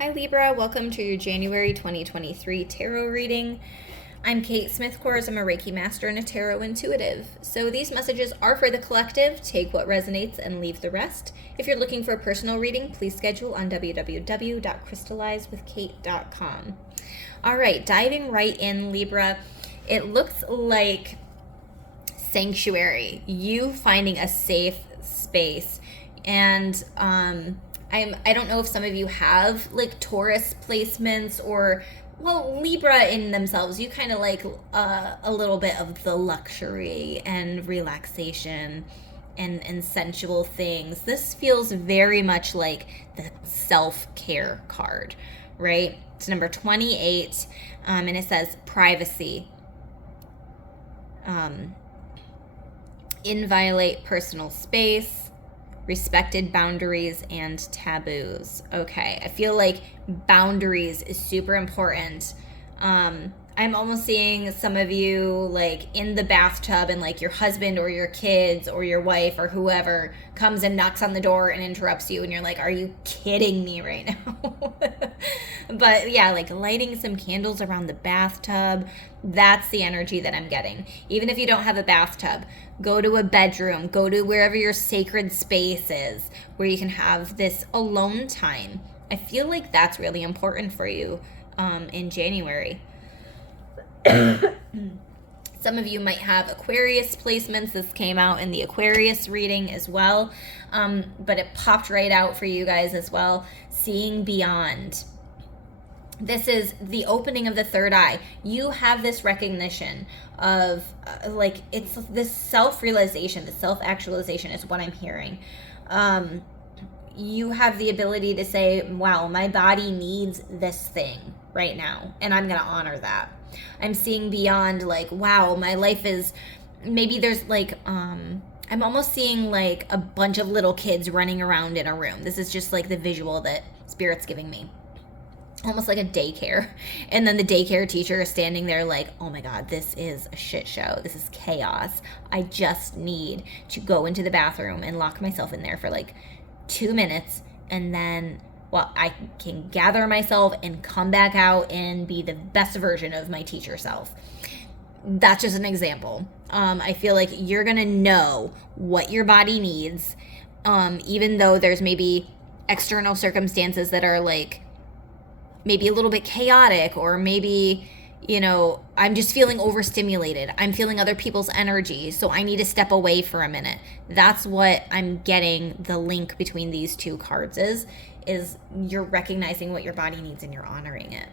Hi Libra, welcome to your January 2023 tarot reading. I'm Kate Smith-Kors. I'm a Reiki master and a tarot intuitive. So these messages are for the collective. Take what resonates and leave the rest. If you're looking for a personal reading, please schedule on www.crystallizewithkate.com. All right, diving right in, Libra. It looks like sanctuary, you finding a safe space. And I don't know if some of you have like Taurus placements or, well, Libra in themselves. You kind of like a little bit of the luxury and relaxation and sensual things. This feels very much like the self-care card, right? It's number 28, and it says privacy. Inviolate personal space, respected boundaries, and taboos. Okay, I feel like boundaries is super important. I'm almost seeing some of you like in the bathtub and like your husband or your kids or your wife or whoever comes and knocks on the door and interrupts you and you're like, are you kidding me right now? But yeah, like lighting some candles around the bathtub, that's the energy that I'm getting. Even if you don't have a bathtub, go to a bedroom, go to wherever your sacred space is where you can have this alone time. I feel like that's really important for you in January. Some of you might have Aquarius placements. This came out in the Aquarius reading as well, but it popped right out for you guys as well. Seeing beyond. This is the opening of the third eye. You have this recognition of like it's this self-realization, the self-actualization is what I'm hearing. You have the ability to say, wow, my body needs this thing right now, and I'm going to honor that. I'm seeing beyond like, wow, my life is, maybe there's like, I'm almost seeing like a bunch of little kids running around in a room. This is just like the visual that Spirit's giving me. Almost like a daycare. And then the daycare teacher is standing there like, oh my God, this is a shit show. This is chaos. I just need to go into the bathroom and lock myself in there for like 2 minutes, and then, well, I can gather myself and come back out and be the best version of my teacher self. That's just an example. I feel like you're gonna know what your body needs, even though there's maybe external circumstances that are like maybe a little bit chaotic, or maybe, you know, I'm just feeling overstimulated. I'm feeling other people's energy, so I need to step away for a minute. That's what I'm getting the link between these two cards is you're recognizing what your body needs and you're honoring it.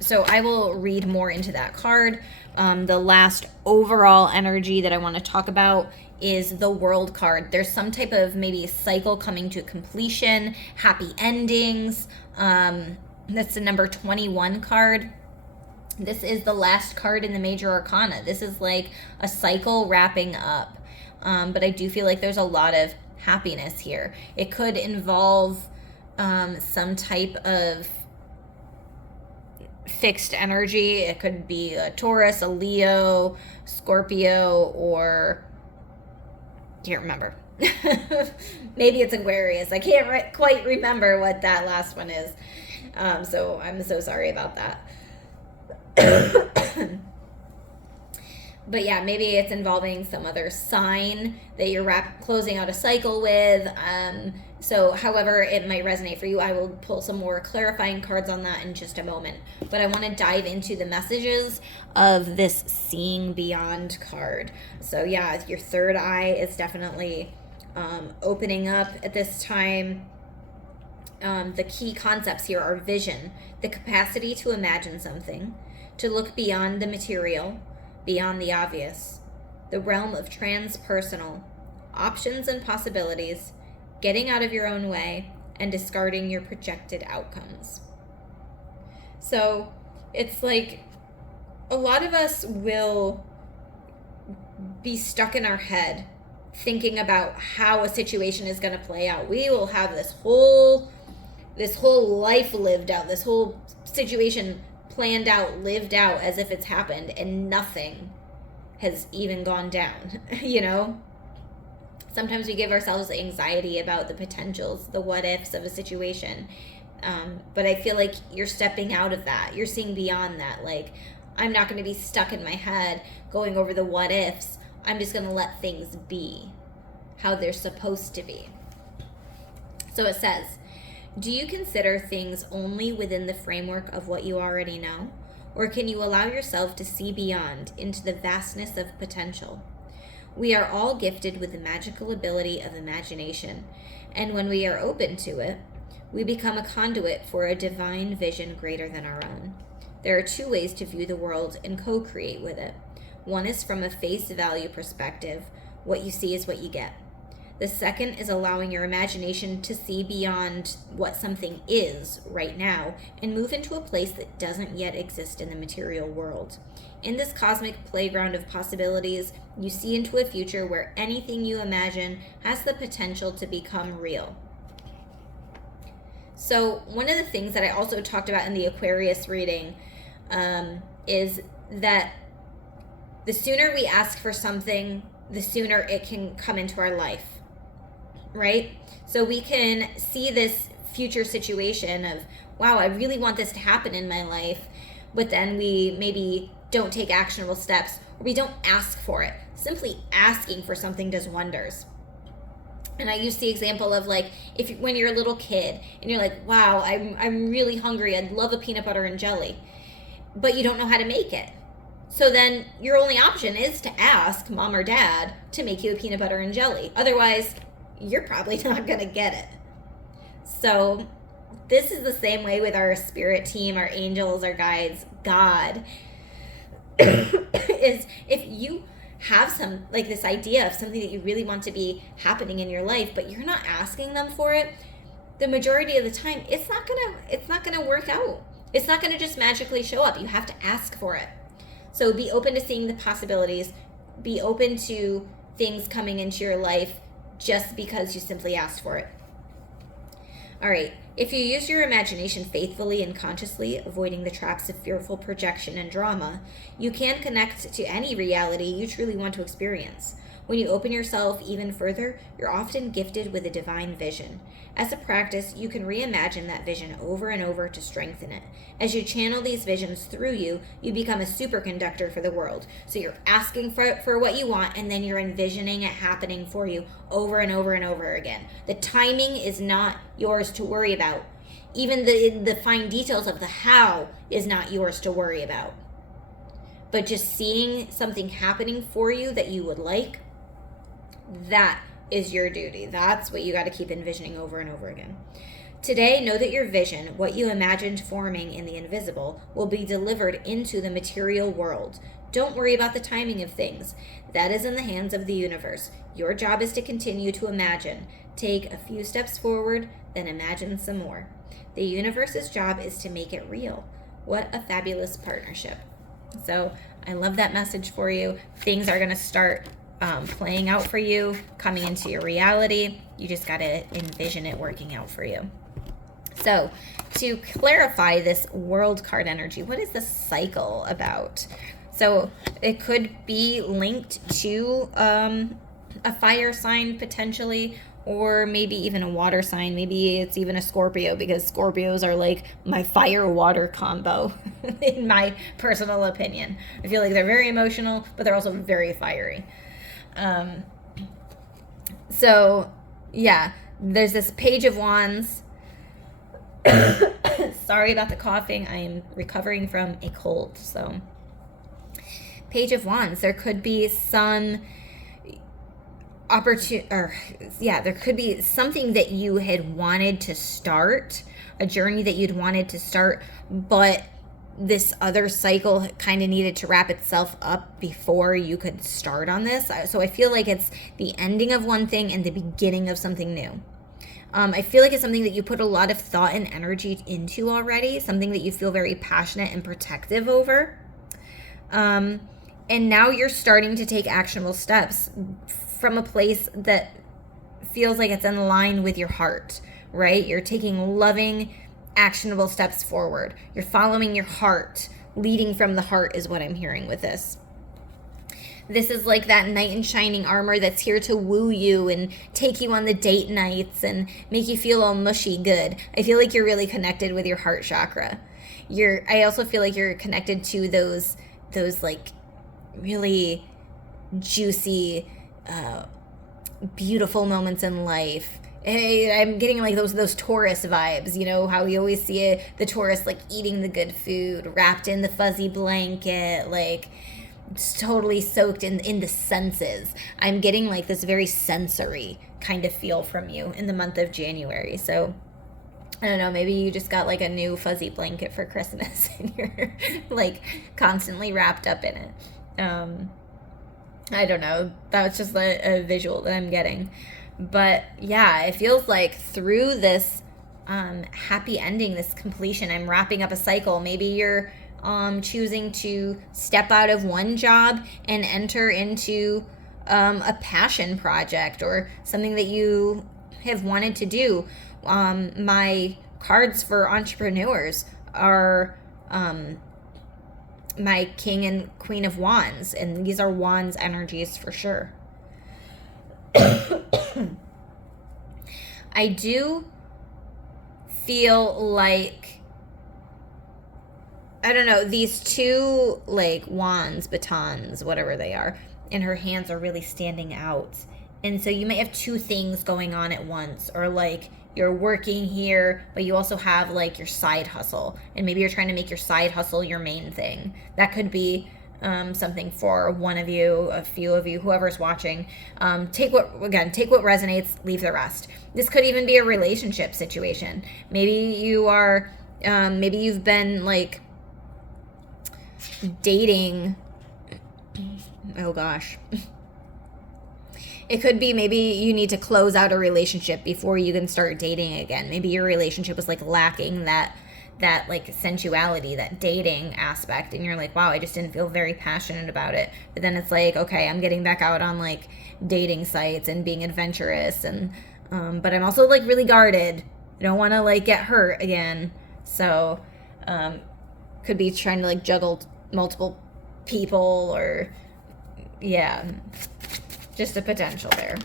So I will read more into that card. The last overall energy that I want to talk about is the World card. There's some type of maybe cycle coming to completion, happy endings. That's the number 21 card. This is the last card in the Major Arcana. This is like a cycle wrapping up. But I do feel like there's a lot of happiness here. It could involve some type of fixed energy. It could be a Taurus, a Leo, Scorpio, or can't remember. Maybe it's Aquarius. I can't quite remember what that last one is. So I'm so sorry about that. But yeah, maybe it's involving some other sign that you're closing out a cycle with. So however it might resonate for you, I will pull some more clarifying cards on that in just a moment. But I want to dive into the messages of this Seeing Beyond card. So yeah, your third eye is definitely opening up at this time. The key concepts here are vision, the capacity to imagine something, to look beyond the material, beyond the obvious, the realm of transpersonal, options and possibilities, getting out of your own way, and discarding your projected outcomes. So it's like a lot of us will be stuck in our head thinking about how a situation is going to play out. We will have this whole life lived out, this whole situation planned out, lived out as if it's happened, and nothing has even gone down, you know? Sometimes we give ourselves anxiety about the potentials, the what ifs of a situation. But I feel like you're stepping out of that. You're seeing beyond that. Like, I'm not going to be stuck in my head going over the what ifs. I'm just going to let things be how they're supposed to be. So it says, do you consider things only within the framework of what you already know? Or can you allow yourself to see beyond into the vastness of potential? We are all gifted with the magical ability of imagination, and when we are open to it, we become a conduit for a divine vision greater than our own. There are two ways to view the world and co-create with it. One is from a face value perspective. What you see is what you get. The second is allowing your imagination to see beyond what something is right now and move into a place that doesn't yet exist in the material world. In this cosmic playground of possibilities, you see into a future where anything you imagine has the potential to become real. So one of the things that I also talked about in the Aquarius reading is that the sooner we ask for something, the sooner it can come into our life, right? So we can see this future situation of, wow, I really want this to happen in my life, but then we maybe don't take actionable steps, or we don't ask for it. Simply asking for something does wonders. And I use the example of like, when you're a little kid and you're like, wow, I'm really hungry. I'd love a peanut butter and jelly, but you don't know how to make it. So then your only option is to ask mom or dad to make you a peanut butter and jelly. Otherwise, you're probably not going to get it. So this is the same way with our spirit team, our angels, our guides, God. Is if you have some, like this idea of something that you really want to be happening in your life, but you're not asking them for it, the majority of the time, it's not gonna work out. It's not gonna just magically show up. You have to ask for it. So be open to seeing the possibilities. Be open to things coming into your life just because you simply asked for it. All right. If you use your imagination faithfully and consciously, avoiding the traps of fearful projection and drama, you can connect to any reality you truly want to experience. When you open yourself even further, you're often gifted with a divine vision. As a practice, you can reimagine that vision over and over to strengthen it. As you channel these visions through you, you become a superconductor for the world. So you're asking for what you want, and then you're envisioning it happening for you over and over and over again. The timing is not yours to worry about. Even the fine details of the how is not yours to worry about. But just seeing something happening for you that you would like, that is your duty. That's what you got to keep envisioning over and over again. Today, know that your vision, what you imagined forming in the invisible, will be delivered into the material world. Don't worry about the timing of things. That is in the hands of the universe. Your job is to continue to imagine. Take a few steps forward, then imagine some more. The universe's job is to make it real. What a fabulous partnership. So I love that message for you. Things are going to start playing out for you, coming into your reality. You just got to envision it working out for you. So to clarify this world card energy, what is the cycle about? So it could be linked to a fire sign potentially, or maybe even a water sign. Maybe it's even a Scorpio, because Scorpios are like my fire-water combo, in my personal opinion. I feel like they're very emotional, but they're also very fiery. So yeah, there's this Page of Wands. Sorry about the coughing. I am recovering from a cold. So Page of Wands, there could be some there could be something that you had wanted to start, a journey that you'd wanted to start, but this other cycle kind of needed to wrap itself up before you could start on this. So I feel like it's the ending of one thing and the beginning of something new. I feel like it's something that you put a lot of thought and energy into already, something that you feel very passionate and protective over. And now you're starting to take actionable steps from a place that feels like it's in line with your heart, right? You're taking loving, actionable steps forward. You're following your heart. Leading from the heart is what I'm hearing with this. This is like that knight in shining armor that's here to woo you and take you on the date nights and make you feel all mushy good. I feel like you're really connected with your heart chakra. I also feel like you're connected to those like really juicy, beautiful moments in life. I'm getting like those Taurus vibes, you know, how we always see the Taurus like eating the good food, wrapped in the fuzzy blanket, like it's totally soaked in the senses. I'm getting like this very sensory kind of feel from you in the month of January. So I don't know, maybe you just got like a new fuzzy blanket for Christmas and you're like constantly wrapped up in it. I don't know. That's just a visual that I'm getting. But yeah, it feels like through this happy ending, this completion, I'm wrapping up a cycle. Maybe you're choosing to step out of one job and enter into a passion project or something that you have wanted to do. My cards for entrepreneurs are my King and Queen of Wands, and these are Wands energies for sure. I do feel like, I don't know, these two like wands, batons, whatever they are, in her hands are really standing out. And so you may have two things going on at once, or like you're working here, but you also have like your side hustle, and maybe you're trying to make your side hustle your main thing. That could be something for one of you, a few of you, whoever's watching. Take what resonates, leave the rest. This could even be a relationship situation. Maybe you are, maybe you've been like dating. Oh gosh. It could be maybe you need to close out a relationship before you can start dating again. Maybe your relationship was like lacking that like sensuality, that dating aspect, and you're like, wow, I just didn't feel very passionate about it. But then it's like, okay, I'm getting back out on like dating sites and being adventurous, and but I'm also like really guarded. I don't want to like get hurt again. So could be trying to like juggle multiple people, or yeah, just a potential there.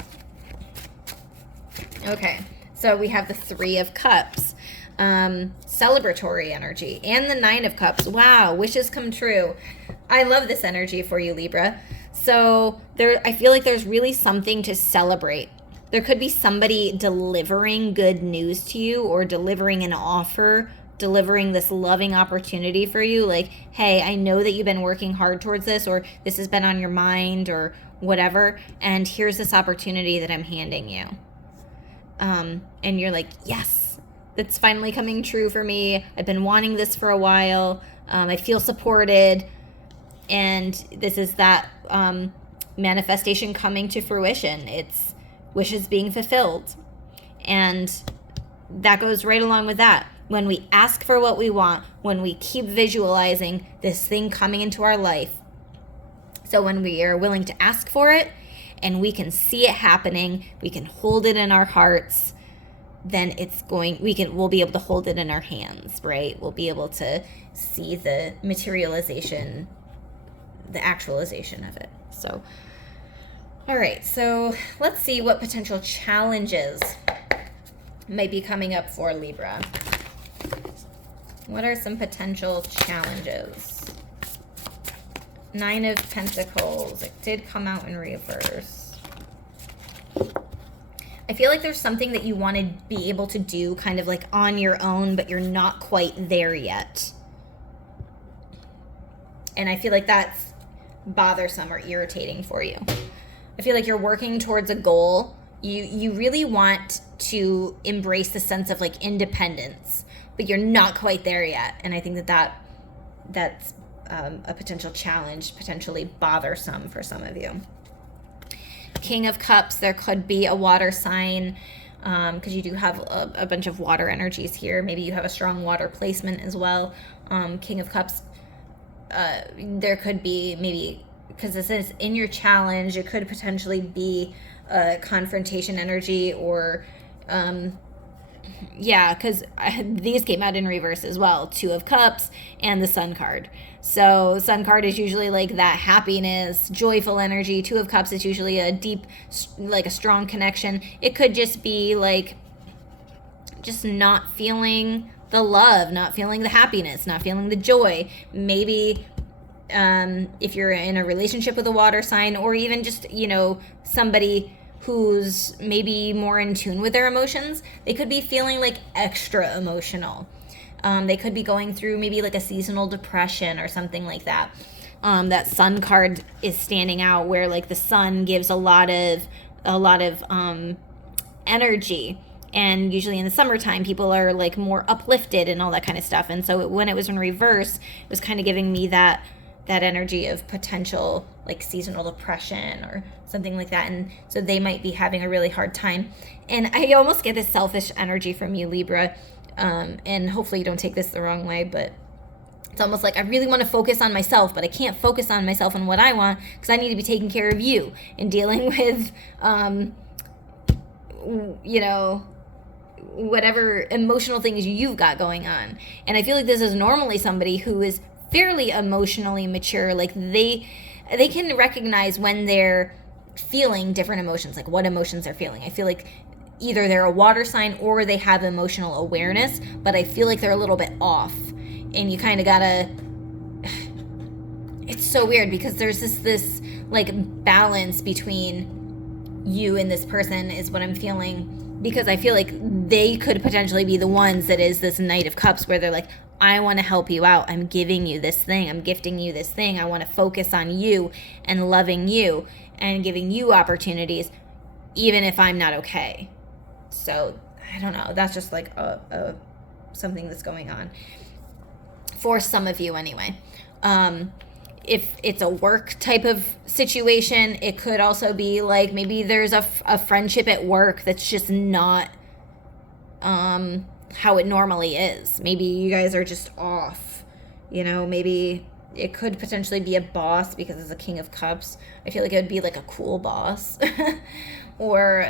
Okay, so we have the Three of Cups. Celebratory energy, and the Nine of Cups. Wow, wishes come true. I love this energy for you, Libra. So I feel like there's really something to celebrate. There could be somebody delivering good news to you, or delivering an offer, delivering this loving opportunity for you. Like, hey, I know that you've been working hard towards this, or this has been on your mind, or whatever, and here's this opportunity that I'm handing you. And you're like, yes, it's finally coming true for me. I've been wanting this for a while. I feel supported. And this is that manifestation coming to fruition. It's wishes being fulfilled. And that goes right along with that. When we ask for what we want, when we keep visualizing this thing coming into our life. So when we are willing to ask for it and we can see it happening, we can hold it in our hearts, then we'll be able to hold it in our hands, right? We'll be able to see the materialization, the actualization of it. So, all right, so let's see what potential challenges might be coming up for Libra. What are some potential challenges? Nine of Pentacles. It did come out in reverse. I feel like there's something that you want to be able to do kind of like on your own, but you're not quite there yet. And I feel like that's bothersome or irritating for you. I feel like you're working towards a goal. You really want to embrace the sense of like independence, but you're not quite there yet. And I think that's a potential challenge, potentially bothersome for some of you. King of Cups, there could be a water sign, because you do have a bunch of water energies here. Maybe you have a strong water placement as well. King of Cups, there could be maybe, because this is in your challenge, it could potentially be a confrontation energy, or yeah, because these came out in reverse as well. Two of Cups and the Sun card. So Sun card is usually like that happiness, joyful energy. Two of Cups is usually a deep, like a strong connection. It could just be like just not feeling the love, not feeling the happiness, not feeling the joy. Maybe if you're in a relationship with a water sign, or even just, you know, somebody who's maybe more in tune with their emotions, they could be feeling like extra emotional. They could be going through maybe like a seasonal depression or something like that. That Sun card is standing out, where like the sun gives a lot of energy. And usually in the summertime, people are like more uplifted and all that kind of stuff. And so when it was in reverse, it was kind of giving me that energy of potential like seasonal depression or something like that. And so they might be having a really hard time. And I almost get this selfish energy from you, Libra. And hopefully you don't take this the wrong way, but it's almost like I really want to focus on myself, but I can't focus on myself and what I want because I need to be taking care of you and dealing with, you know, whatever emotional things you've got going on. And I feel like this is normally somebody who is fairly emotionally mature. Like they can recognize when they're feeling different emotions, like what emotions they're feeling. I feel like either they're a water sign or they have emotional awareness, but I feel like they're a little bit off. And you kind of gotta, it's so weird because there's this like balance between you and this person is what I'm feeling, because I feel like they could potentially be the ones that is this Knight of Cups, where they're like, I want to help you out. I'm giving you this thing. I'm gifting you this thing. I want to focus on you and loving you and giving you opportunities, even if I'm not okay. So I don't know. That's just like something that's going on for some of you anyway. If it's a work type of situation, it could also be like maybe there's a friendship at work that's just not how it normally is. Maybe you guys are just off, you know. Maybe it could potentially be a boss, because it's a King of Cups. I feel like it would be like a cool boss or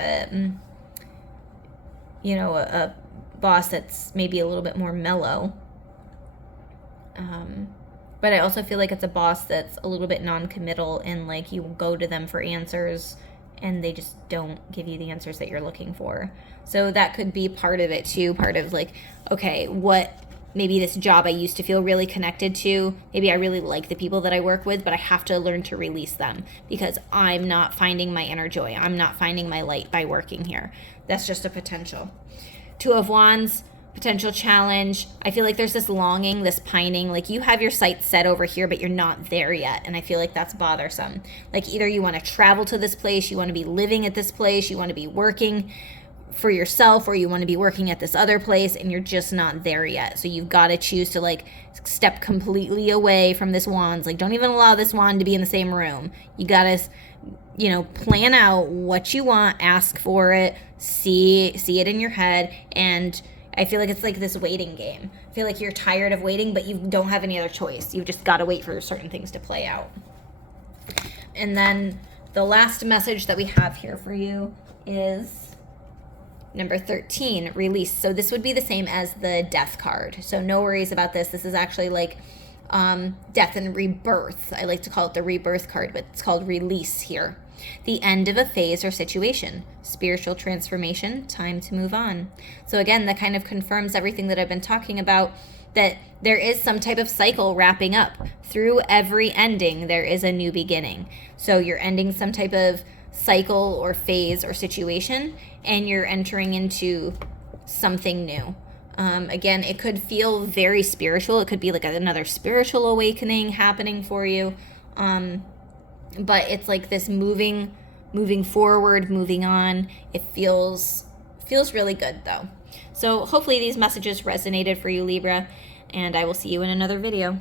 you know, a boss that's maybe a little bit more mellow. But I also feel like it's a boss that's a little bit non-committal, and like you go to them for answers and they just don't give you the answers that you're looking for. So that could be part of it too. Part of like, okay, maybe this job I used to feel really connected to, maybe I really like the people that I work with, but I have to learn to release them because I'm not finding my inner joy. I'm not finding my light by working here. That's just a potential. Two of Wands, potential challenge. I feel like there's this longing, this pining, like you have your sights set over here, but you're not there yet. And I feel like that's bothersome. Like either you want to travel to this place, you want to be living at this place, you want to be working for yourself, or you want to be working at this other place, and you're just not there yet. So you've got to choose to like step completely away from this wand. Like don't even allow this wand to be in the same room. You got to, you know, plan out what you want, ask for it, see it in your head. And I feel like it's like this waiting game. I feel like you're tired of waiting, but you don't have any other choice. You've just got to wait for certain things to play out. And then the last message that we have here for you is number 13, release. So this would be the same as the Death card. So no worries about this. This is actually like death and rebirth. I like to call it the rebirth card, but it's called release here. The end of a phase or situation, spiritual transformation, time to move on. So again, that kind of confirms everything that I've been talking about, that there is some type of cycle wrapping up. Through every ending, there is a new beginning. So you're ending some type of cycle or phase or situation, and you're entering into something new. Again, it could feel very spiritual. It could be like another spiritual awakening happening for you. But it's like this moving forward, moving on. It feels really good though. So hopefully these messages resonated for you, Libra, and I will see you in another video.